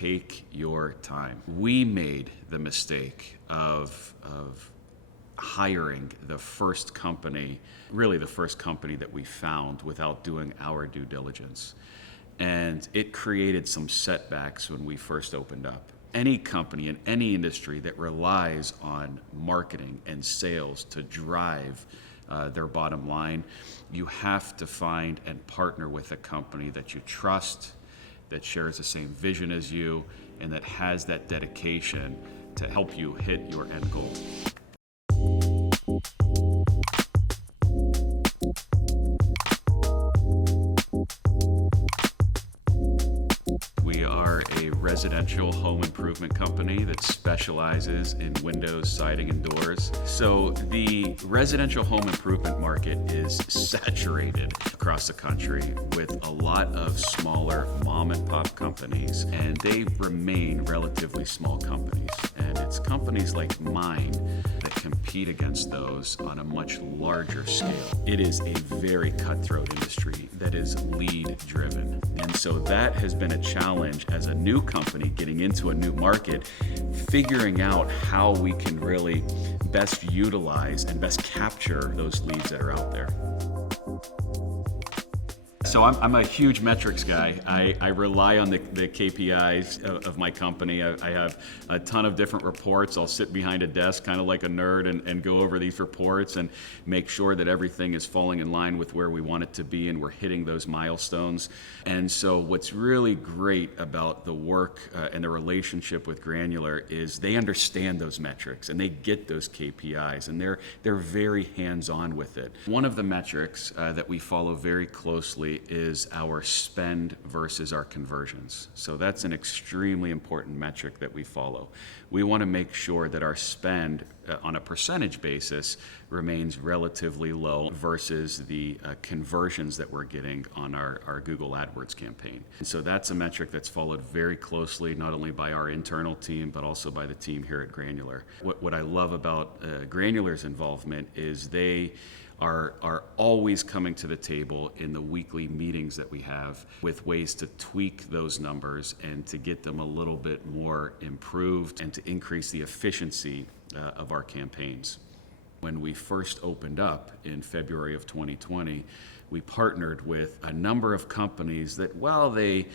take your time. We made the mistake of hiring the first company, really the first company that we found without doing our due diligence. And it created some setbacks when we first opened up. Any company in any industry that relies on marketing and sales to drive their bottom line, you have to find and partner with a company that you trust, that shares the same vision as you, and that has that dedication to help you hit your end goal. We are a residential home improvement company that specializes in windows, siding, and doors. So the residential home improvement market is saturated across the country with a lot of smaller mom and pop companies, and they remain relatively small companies. And it's companies like mine that compete against those on a much larger scale. It is a very cutthroat industry that is lead driven. And so that has been a challenge as a new company getting into a new market, figuring out how we can really best utilize and best capture those leads that are out there. So I'm a huge metrics guy. I rely on the KPIs of my company. I have a ton of different reports. I'll sit behind a desk kind of like a nerd and go over these reports and make sure that everything is falling in line with where we want it to be and we're hitting those milestones. And so what's really great about the work and the relationship with Granular is they understand those metrics and they get those KPIs and they're very hands-on with it. One of the metrics that we follow very closely is our spend versus our conversions. So that's an extremely important metric that we follow. We want to make sure that our spend on a percentage basis remains relatively low versus the conversions that we're getting on our Google AdWords campaign. And so that's a metric that's followed very closely, not only by our internal team, but also by the team here at Granular. What I love about Granular's involvement is they are always coming to the table in the weekly meetings that we have with ways to tweak those numbers and to get them a little bit more improved and to increase the efficiency of our campaigns. When we first opened up in February of 2020, we partnered with a number of companies that, while they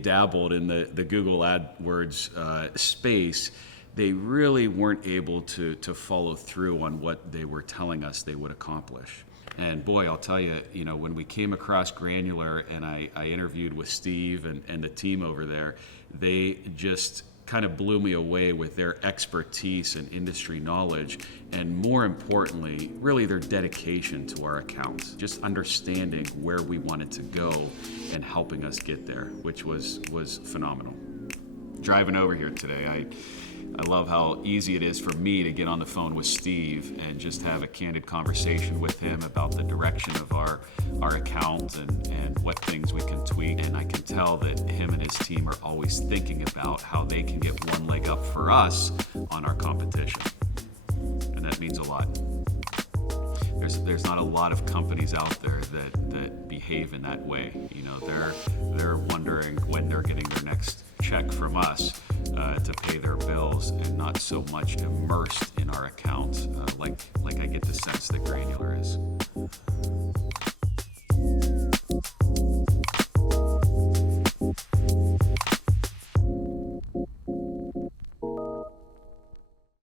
dabbled in the Google AdWords space, they really weren't able to follow through on what they were telling us they would accomplish. And boy, I'll tell you, when we came across Granular and I interviewed with Steve and the team over there, they just kind of blew me away with their expertise and industry knowledge, and more importantly, really their dedication to our account, just understanding where we wanted to go and helping us get there, which was phenomenal. Driving over here today, I love how easy it is for me to get on the phone with Steve and just have a candid conversation with him about the direction of our account and what things we can tweak. And I can tell that him and his team are always thinking about how they can get one leg up for us on our competition. And that means a lot. There's not a lot of companies out there that behave in that way. They're wondering when they're getting their next check from us to pay their bills, and not so much immersed in our account like I get the sense that Granular is.